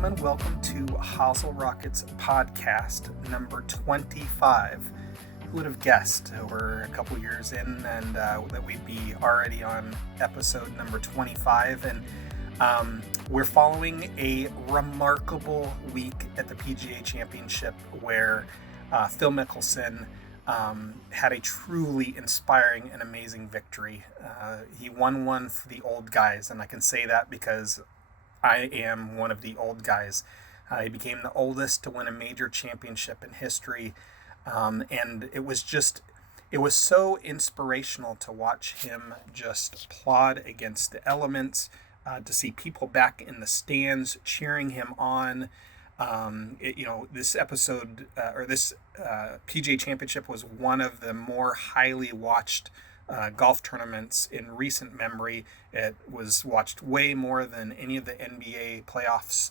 gentlemen, welcome to Hosel Rockets podcast number 25. Who would have guessed we're a couple years in and that we'd be already on episode number 25, and we're following a remarkable week at the PGA Championship where Phil Mickelson had a truly inspiring and amazing victory. He won one for the old guys, and I can say that because I am one of the old guys. He became the oldest to win a major championship in history, and it was so inspirational to watch him just plod against the elements, to see people back in the stands cheering him on. This episode this PGA Championship was one of the more highly watched golf tournaments in recent memory. It was watched way more than any of the NBA playoffs.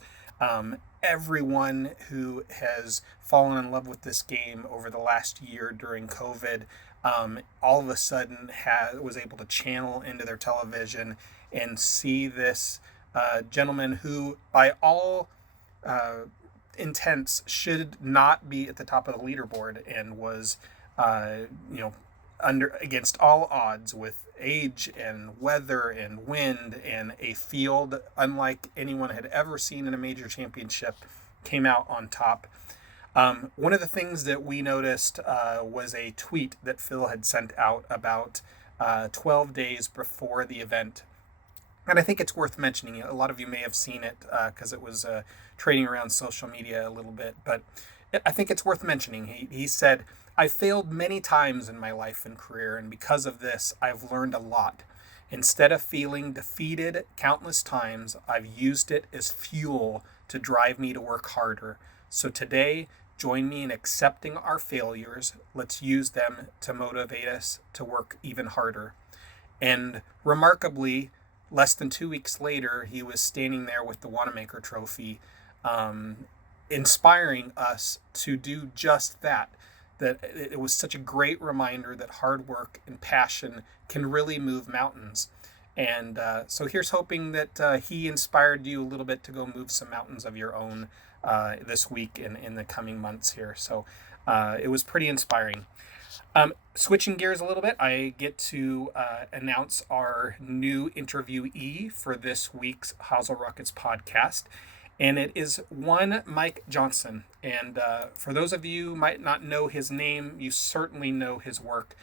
Everyone who has fallen in love with this game over the last year during COVID, all of a sudden was able to channel into their television and see this gentleman who, by all intents, should not be at the top of the leaderboard, and was against all odds, with age and weather and wind and a field unlike anyone had ever seen in a major championship, came out on top. One of the things that we noticed was a tweet that Phil had sent out about 12 days before the event. And I think it's worth mentioning. A lot of you may have seen it because it was trading around social media a little bit. But I think it's worth mentioning. He said, "I failed many times in my life and career, and because of this, I've learned a lot. Instead of feeling defeated countless times, I've used it as fuel to drive me to work harder. So today, join me in accepting our failures. Let's use them to motivate us to work even harder." And remarkably, less than 2 weeks later, he was standing there with the Wanamaker Trophy, inspiring us to do just that. That it was such a great reminder that hard work and passion can really move mountains. And so here's hoping that he inspired you a little bit to go move some mountains of your own this week and in the coming months here. So it was pretty inspiring. Switching gears a little bit, I get to announce our new interviewee for this week's Hosel Rockets podcast. And it is one Mike Johnson. And for those of you who might not know his name, you certainly know his work.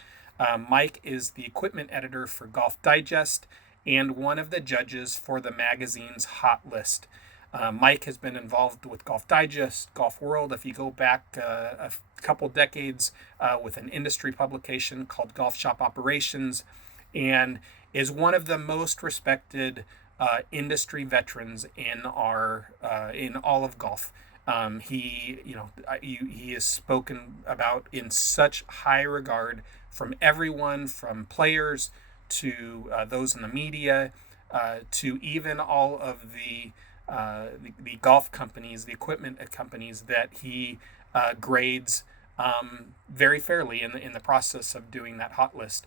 Mike is the equipment editor for Golf Digest and one of the judges for the magazine's Hot List. Mike has been involved with Golf Digest, Golf World, if you go back a couple decades, with an industry publication called Golf Shop Operations, and is one of the most respected industry veterans in all of golf. He is spoken about in such high regard from everyone, from players to those in the media, to even all of the golf companies, the equipment companies that he grades very fairly in the process of doing that hot list.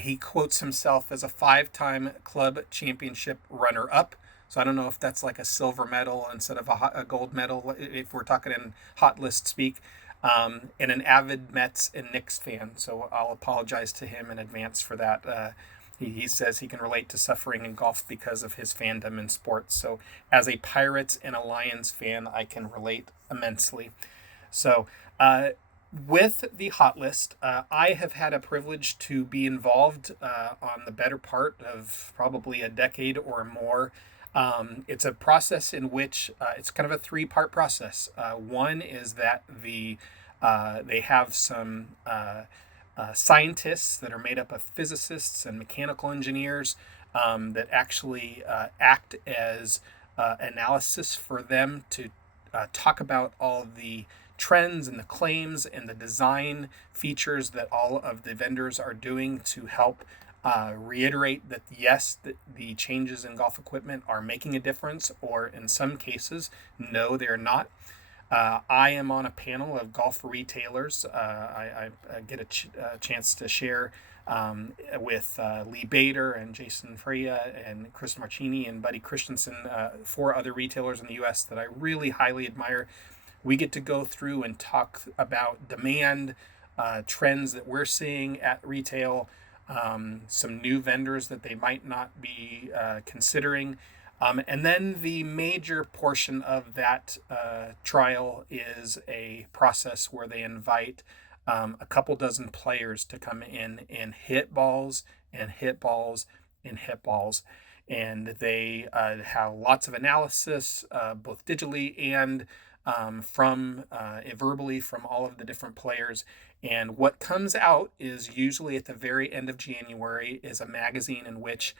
He quotes himself as a 5-time club championship runner-up. So I don't know if that's like a silver medal instead of a gold medal, if we're talking in hot list speak. And an avid Mets and Knicks fan. So I'll apologize to him in advance for that. He says he can relate to suffering in golf because of his fandom in sports. So as a Pirates and a Lions fan, I can relate immensely. So with the hot list, I have had a privilege to be involved on the better part of probably a decade or more. It's a process in which it's kind of a 3-part process. One is that they have some scientists that are made up of physicists and mechanical engineers that actually act as analysis for them to talk about all the trends and the claims and the design features that all of the vendors are doing to help reiterate that yes, the changes in golf equipment are making a difference, or in some cases, no, they're not. I am on a panel of golf retailers. I get a chance to share with Lee Bader and Jason Freya and Chris Marchini and Buddy Christensen, four other retailers in the U.S. that I really highly admire. We get to go through and talk about demand, trends that we're seeing at retail, some new vendors that they might not be considering. And then the major portion of that trial is a process where they invite a couple dozen players to come in and hit balls and hit balls and hit balls. And they have lots of analysis, both digitally and from verbally from all of the different players. And what comes out is usually at the very end of January is a magazine in which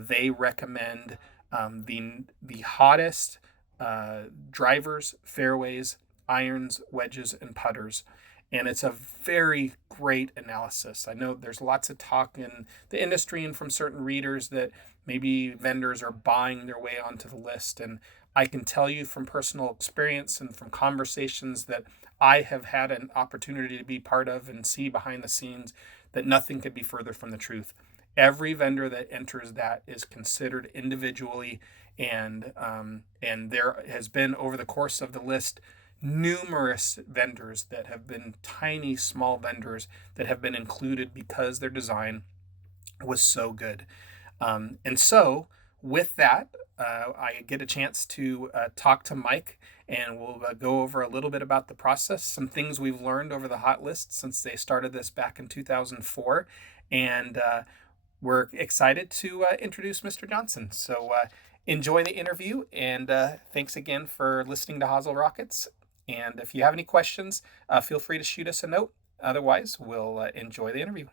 they recommend the hottest drivers, fairways, irons, wedges, and putters. And it's a very great analysis. I know there's lots of talk in the industry and from certain readers that maybe vendors are buying their way onto the list. And I can tell you from personal experience and from conversations that I have had an opportunity to be part of and see behind the scenes that nothing could be further from the truth. Every vendor that enters that is considered individually, and there has been over the course of the list numerous vendors that have been tiny, small vendors that have been included because their design was so good. And so, with that, I get a chance to talk to Mike, and we'll go over a little bit about the process, some things we've learned over the hot list since they started this back in 2004. And we're excited to introduce Mr. Johnson. So enjoy the interview, and thanks again for listening to Hosel Rockets. And if you have any questions, feel free to shoot us a note. Otherwise, we'll enjoy the interview.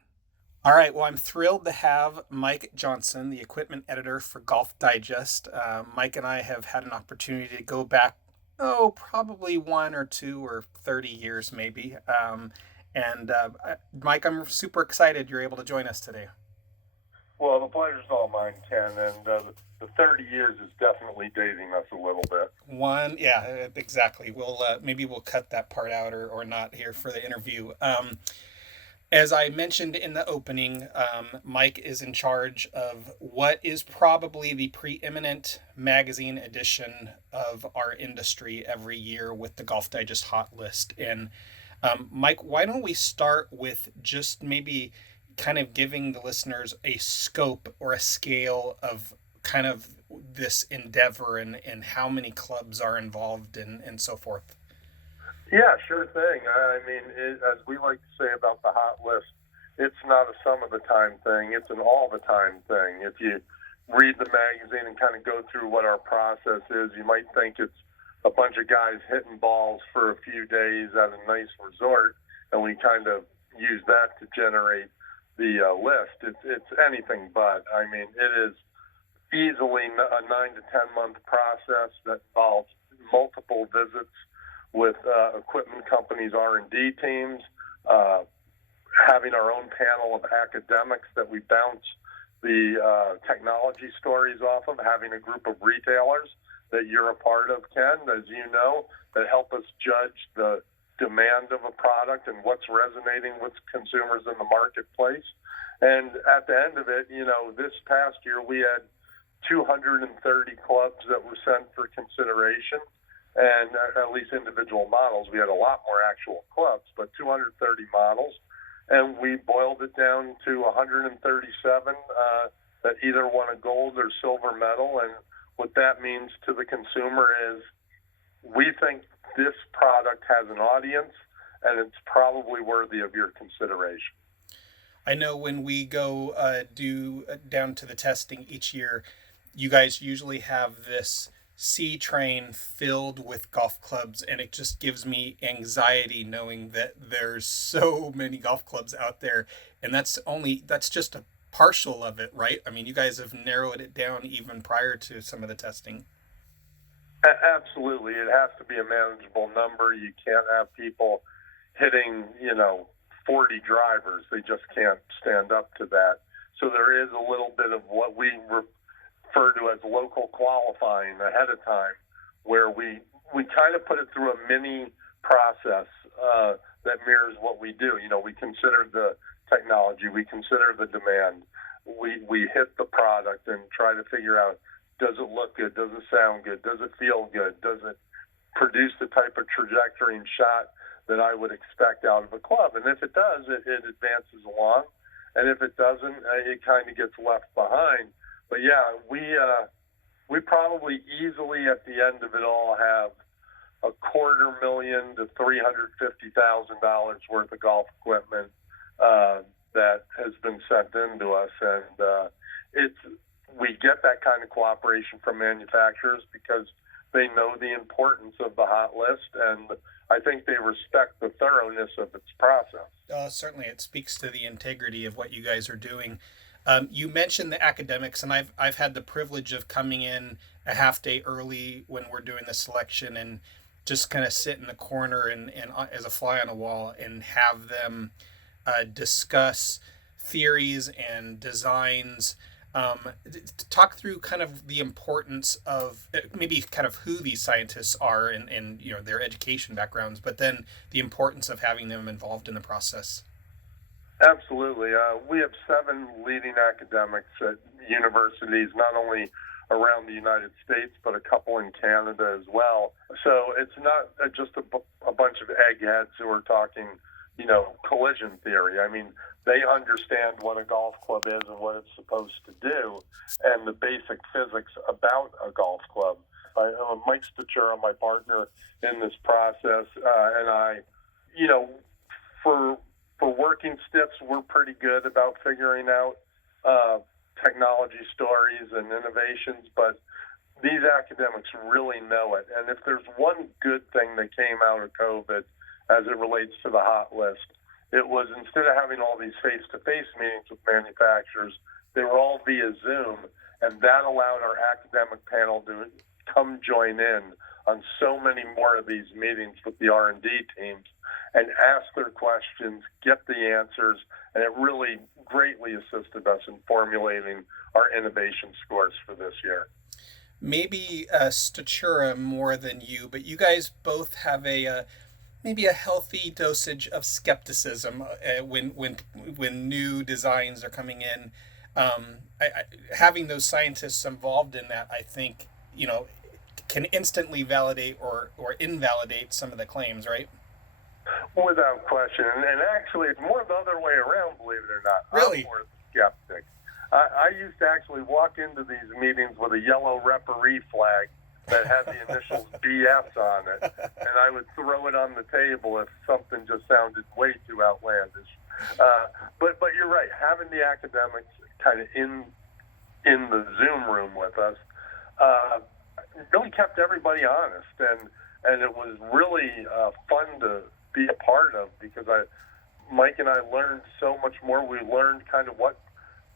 All right. Well, I'm thrilled to have Mike Johnson, the equipment editor for Golf Digest. Mike and I have had an opportunity to go back, probably 1 or 2 or 30 years maybe. And Mike, I'm super excited you're able to join us today. Well, the pleasure's all mine, Ken, and the 30 years is definitely dating us a little bit. Yeah, exactly. Maybe we'll cut that part out or not here for the interview. As I mentioned in the opening, Mike is in charge of what is probably the preeminent magazine edition of our industry every year with the Golf Digest Hot List. And Mike, why don't we start with just maybe kind of giving the listeners a scope or a scale of kind of this endeavor and how many clubs are involved and so forth? Yeah, sure thing. I mean, as we like to say about the hot list, it's not a some of the time thing. It's an all the time thing. If you read the magazine and kind of go through what our process is, you might think it's a bunch of guys hitting balls for a few days at a nice resort, and we kind of use that to generate the list. It's anything but. I mean, it is easily a 9 to 10 month process that involves multiple visits with equipment companies' R&D teams, having our own panel of academics that we bounce the technology stories off of, having a group of retailers that you're a part of, Ken, as you know, that help us judge the demand of a product and what's resonating with consumers in the marketplace. And at the end of it, this past year we had 230 clubs that were sent for consideration, and at least individual models. We had a lot more actual clubs, but 230 models. And we boiled it down to 137 that either won a gold or silver medal. And what that means to the consumer is we think this product has an audience, and it's probably worthy of your consideration. I know when we go down to the testing each year, you guys usually have this C train filled with golf clubs, and it just gives me anxiety knowing that there's so many golf clubs out there, and that's just a partial of it, right? I mean, you guys have narrowed it down even prior to some of the testing. Absolutely. It has to be a manageable number. You can't have people hitting, 40 drivers. They just can't stand up to that. So there is a little bit of what we refer to as local qualifying ahead of time, where we kind of put it through a mini process that mirrors what we do. We consider the technology. We consider the demand. We hit the product and try to figure out, does it look good? Does it sound good? Does it feel good? Does it produce the type of trajectory and shot that I would expect out of a club? And if it does, it advances along. And if it doesn't, it kind of gets left behind. But yeah, we probably easily at the end of it all have $250,000 to $350,000 worth of golf equipment that has been sent into us, and we get that kind of cooperation from manufacturers because they know the importance of the hot list, and I think they respect the thoroughness of its process. Certainly, it speaks to the integrity of what you guys are doing. You mentioned the academics, and I've had the privilege of coming in a half day early when we're doing the selection and just kind of sit in the corner and as a fly on a wall and have them discuss theories and designs. Talk through kind of the importance of maybe kind of who these scientists are and their education backgrounds, but then the importance of having them involved in the process. Absolutely. We have 7 leading academics at universities, not only around the United States, but a couple in Canada as well. So it's not just a bunch of eggheads who are talking, collision theory. I mean, they understand what a golf club is and what it's supposed to do and the basic physics about a golf club. Mike Statura, my partner in this process, and I, for working stiffs, we're pretty good about figuring out technology stories and innovations, but these academics really know it. And if there's one good thing that came out of COVID as it relates to the hot list, it was instead of having all these face-to-face meetings with manufacturers, they were all via Zoom, and that allowed our academic panel to come join in on so many more of these meetings with the R&D teams and ask their questions, get the answers, and it really greatly assisted us in formulating our innovation scores for this year. Maybe Statura more than you, but you guys both have maybe a healthy dosage of skepticism when new designs are coming in. Having those scientists involved in that, I think, can instantly validate or invalidate some of the claims, right? Without question. And actually, it's more the other way around, believe it or not. Really? I'm more skeptic. I used to actually walk into these meetings with a yellow referee flag that had the initials BS on it, and I would throw it on the table if something just sounded way too outlandish. But you're right. Having the academics kind of in the Zoom room with us really kept everybody honest, and it was really fun to be a part of because Mike and I learned so much more. We learned kind of what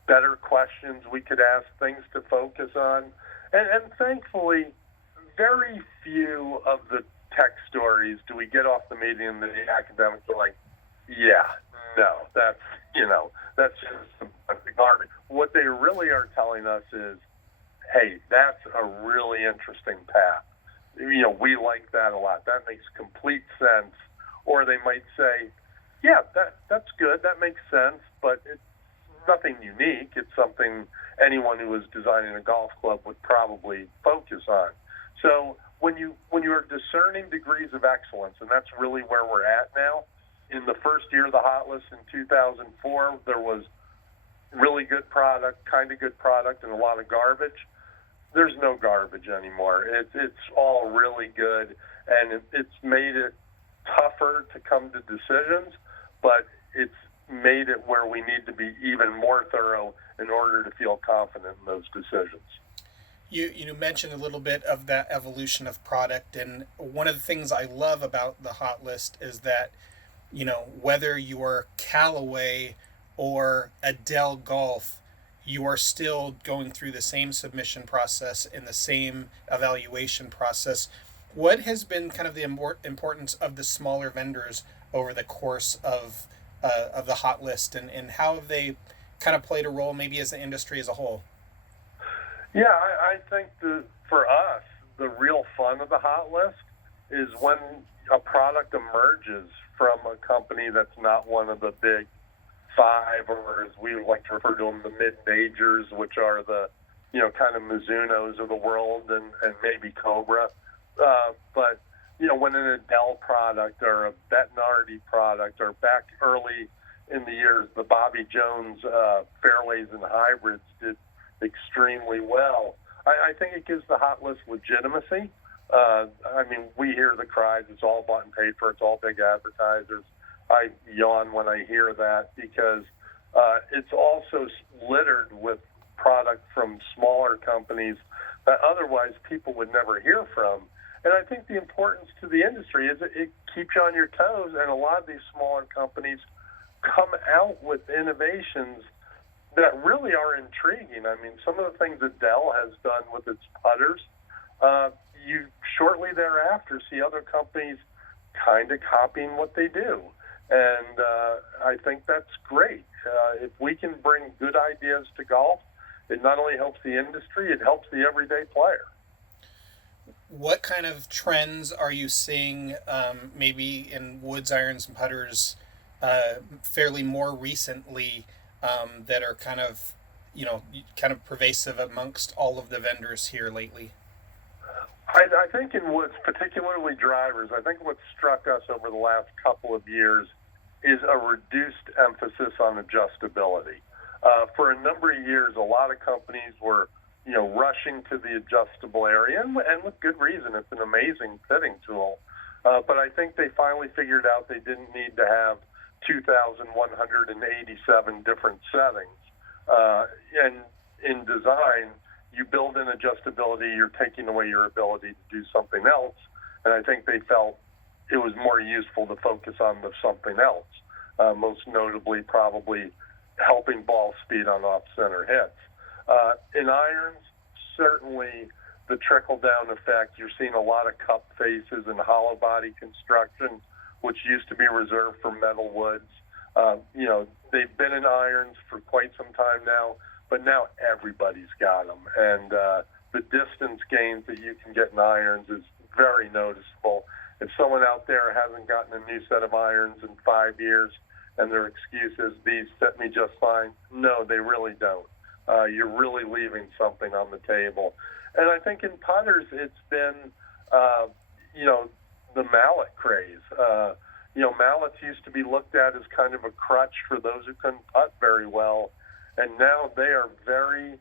better questions we could ask, things to focus on, and thankfully, very few of the tech stories do we get off the meeting and the academics are like, yeah, no, that's just some garbage. What they really are telling us is, hey, that's a really interesting path. We like that a lot. That makes complete sense. Or they might say, yeah, that's good. That makes sense, but it's nothing unique. It's something anyone who is designing a golf club would probably focus on. So when you are discerning degrees of excellence, and that's really where we're at now, in the first year of the hot list in 2004, there was really good product, kind of good product, and a lot of garbage. There's no garbage anymore. It's all really good, and it's made it tougher to come to decisions, but it's made it where we need to be even more thorough in order to feel confident in those decisions. You mentioned a little bit of that evolution of product, and one of the things I love about the hot list is that, whether you are Callaway or Adele Golf, you are still going through the same submission process and the same evaluation process. What has been kind of the importance of the smaller vendors over the course of the hot list, and how have they kind of played a role maybe as the industry as a whole? Yeah, I think for us, the real fun of the hot list is when a product emerges from a company that's not one of the big five, or as we like to refer to them, the mid-majors, which are the, kind of Mizunos of the world, and maybe Cobra. But, when an Adele product or a Bettinardi product, or back early in the years, the Bobby Jones fairways and hybrids did extremely well. I think it gives the hot list legitimacy. We hear the cries, it's all bought and paid for, it's all big advertisers. I yawn when I hear that, because it's also littered with product from smaller companies that otherwise people would never hear from. And I think the importance to the industry is it keeps you on your toes, and a lot of these smaller companies come out with innovations that really are intriguing. Some of the things Adele has done with its putters, you shortly thereafter see other companies kind of copying what they do. And I think that's great. If we can bring good ideas to golf, it not only helps the industry, it helps the everyday player. What kind of trends are you seeing maybe in woods, irons, and putters fairly more recently that are kind of pervasive amongst all of the vendors here lately? I think in woods, particularly drivers, I think what struck us over the last couple of years is a reduced emphasis on adjustability. For a number of years, a lot of companies were, rushing to the adjustable area, and with good reason. It's an amazing fitting tool. But I think they finally figured out they didn't need to have 2,187 different settings. And in design, you build in adjustability, you're taking away your ability to do something else. And I think they felt it was more useful to focus on the something else, most notably probably helping ball speed on off-center hits. In irons, certainly the trickle-down effect. You're seeing a lot of cup faces and hollow body construction, which used to be reserved for metal woods. They've been in irons for quite some time now, but now everybody's got them. And the distance gains that you can get in irons is very noticeable. If someone out there hasn't gotten a new set of irons in 5 years and their excuse is, these fit me just fine, no, they really don't. You're really leaving something on the table. And I think in putters, it's been, the mallet craze. Mallets used to be looked at as kind of a crutch for those who couldn't putt very well. And now they are very,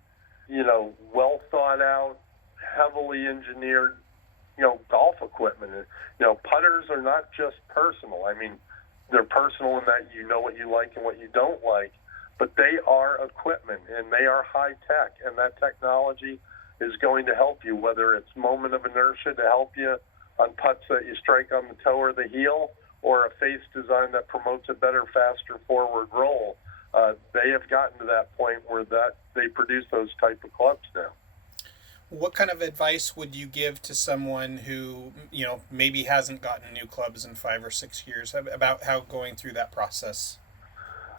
well thought out, heavily engineered, golf equipment. Putters are not just personal. They're personal in that you know what you like and what you don't like, but they are equipment and they are high tech, and that technology is going to help you, whether it's moment of inertia to help you on putts that you strike on the toe or the heel, or a face design that promotes a better, faster forward roll. They have gotten to that point where they produce those type of clubs now. What kind of advice would you give to someone who, maybe hasn't gotten new clubs in 5 or 6 years about how going through that process?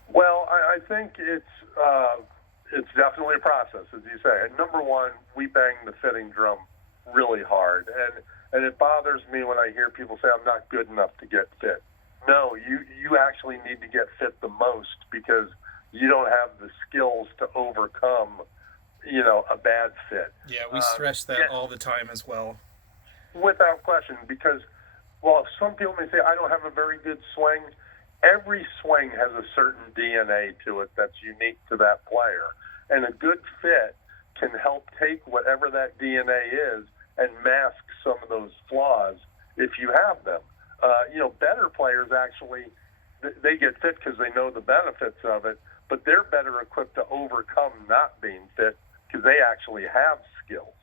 Well, I think it's definitely a process, as you say. And number one, we bang the fitting drum really hard. And it bothers me when I hear people say, I'm not good enough to get fit. No, you actually need to get fit the most, because you don't have the skills to overcome, a bad fit. Yeah, we stress that all the time as well. Without question, because while some people may say, I don't have a very good swing, every swing has a certain DNA to it that's unique to that player. And a good fit can help take whatever that DNA is and mask some of those flaws if you have them. Better players actually, they get fit because they know the benefits of it, but they're better equipped to overcome not being fit because they actually have skills.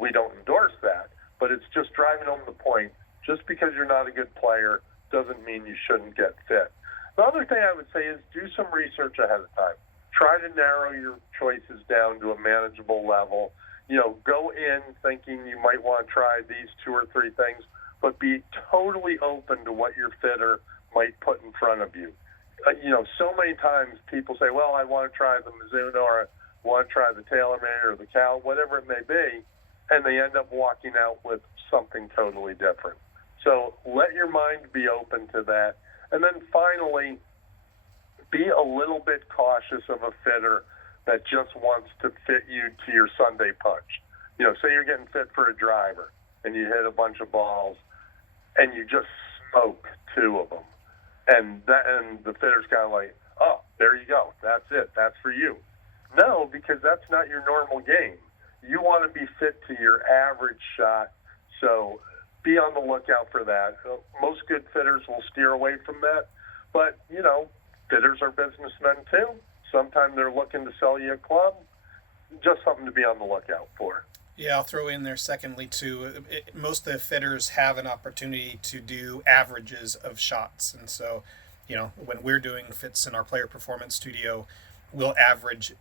We don't endorse that, but it's just driving home the point. Just because you're not a good player doesn't mean you shouldn't get fit. The other thing I would say is do some research ahead of time. Try to narrow your choices down to a manageable level. Go in thinking you might want to try these 2 or 3 things, but be totally open to what your fitter might put in front of you. So many times people say, well, I want to try the Mizuno, or I want to try the TaylorMade or the Cal, whatever it may be, and they end up walking out with something totally different. So let your mind be open to that. And then finally, be a little bit cautious of a fitter that just wants to fit you to your Sunday punch. Say you're getting fit for a driver and you hit a bunch of balls and you just smoke 2 of them. And the fitter's kind of like, oh, there you go. That's it. That's for you. No, because that's not your normal game. You want to be fit to your average shot. So be on the lookout for that. Most good fitters will steer away from that. But, fitters are businessmen too. Sometimes they're looking to sell you a club. Just something to be on the lookout for. Yeah, I'll throw in there secondly too. Most of the fitters have an opportunity to do averages of shots, and so, when we're doing fits in our player performance studio, we'll average,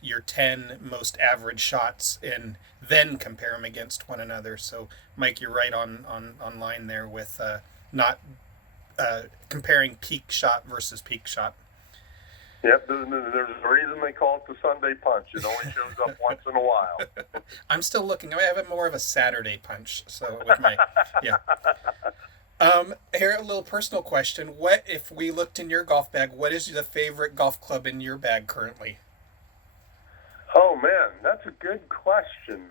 your 10 most average shots and then compare them against one another. So, Mike, you're right on line there with not comparing peak shot versus peak shot. Yep, there's a reason they call it the Sunday punch. It only shows up once in a while. I'm still looking. I have it more of a Saturday punch. So with my, yeah. Here, a little personal question. What, if we looked in your golf bag, what is the favorite golf club in your bag currently? Oh, man, that's a good question.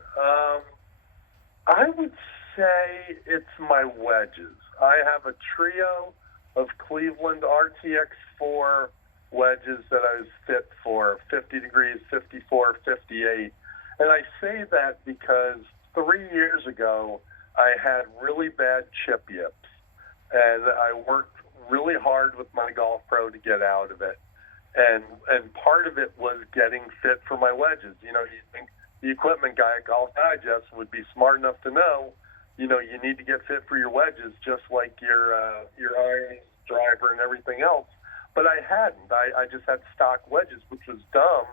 I would say it's my wedges. I have a trio of Cleveland RTX4 wedges that I was fit for 50 degrees, 54, 58. And I say that because 3 years ago, I had really bad chip yips. And I worked really hard with my golf pro to get out of it. And part of it was getting fit for my wedges. You think the equipment guy at Golf Digest would be smart enough to know, you need to get fit for your wedges just like your iron, driver, and everything else. But I hadn't. I just had stock wedges, which was dumb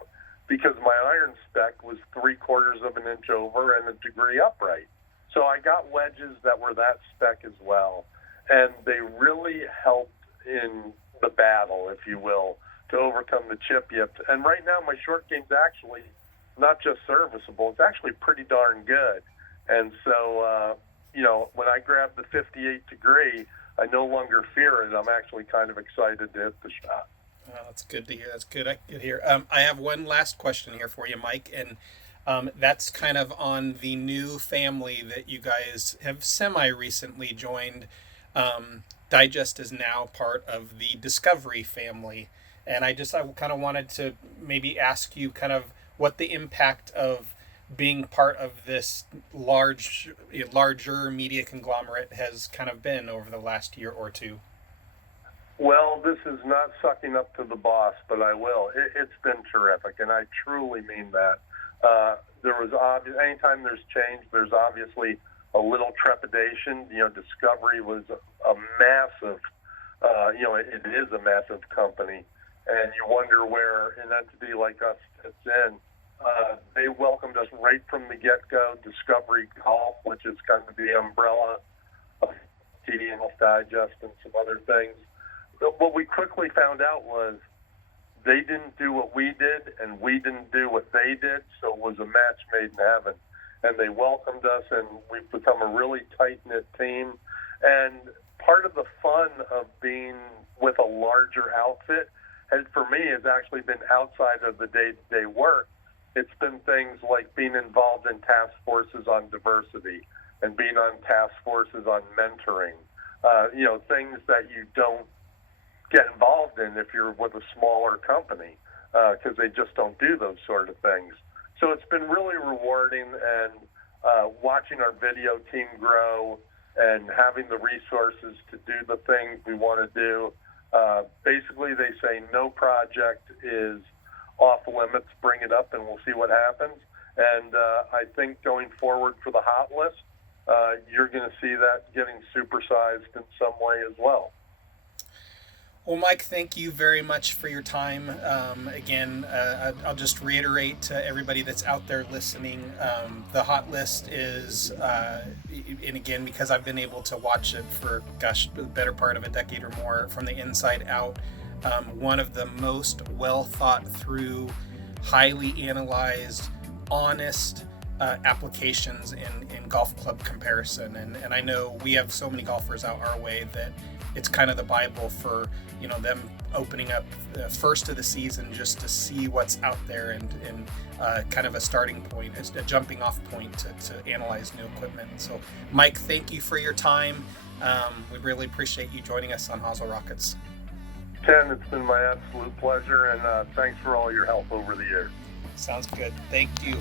because my iron spec was 3/4 of an inch over and a degree upright. So I got wedges that were that spec as well. And they really helped in the battle, if you will, to overcome the chip yips. And right now my short game's actually not just serviceable, it's actually pretty darn good. And so, when I grab the 58 degree, I no longer fear it. I'm actually kind of excited to hit the shot. Well, that's good to hear. That's good to hear. I have one last question here for you, Mike, and that's kind of on the new family that you guys have semi-recently joined. Digest is now part of the Discovery family, and I kind of wanted to maybe ask you kind of what the impact of being part of this larger media conglomerate has kind of been over the last year or two. Well, this is not sucking up to the boss, but I will. It's been terrific, and I truly mean that. Anytime there's change, there's obviously a little trepidation. Discovery was a massive, it is a massive company, and you wonder where an entity like us fits in. They welcomed us right from the get-go. Discovery Golf, which is kind of the umbrella of TD and Golf Digest and some other things. But what we quickly found out was they didn't do what we did, and we didn't do what they did, so it was a match made in heaven. And they welcomed us, and we've become a really tight-knit team. And part of the fun of being with a larger outfit for me has actually been outside of the day-to-day work. It's been things like being involved in task forces on diversity and being on task forces on mentoring, things that you don't get involved in if you're with a smaller company because they just don't do those sort of things. So it's been really rewarding, and watching our video team grow and having the resources to do the things we want to do. Basically, they say no project is off limits. Bring it up and we'll see what happens. And I think going forward for the hot list, you're going to see that getting supersized in some way as well. Well, Mike, thank you very much for your time. Again, I'll just reiterate to everybody that's out there listening, the hot list is, and again, because I've been able to watch it for, the better part of a decade or more from the inside out, one of the most well thought through, highly analyzed, honest applications in golf club comparison. And I know we have so many golfers out our way that it's kind of the Bible for, them opening up the first of the season just to see what's out there and kind of a starting point, a jumping off point to analyze new equipment. So Mike, thank you for your time. We really appreciate you joining us on Hosel Rockets. Ken, it's been my absolute pleasure, and thanks for all your help over the years. Sounds good. Thank you.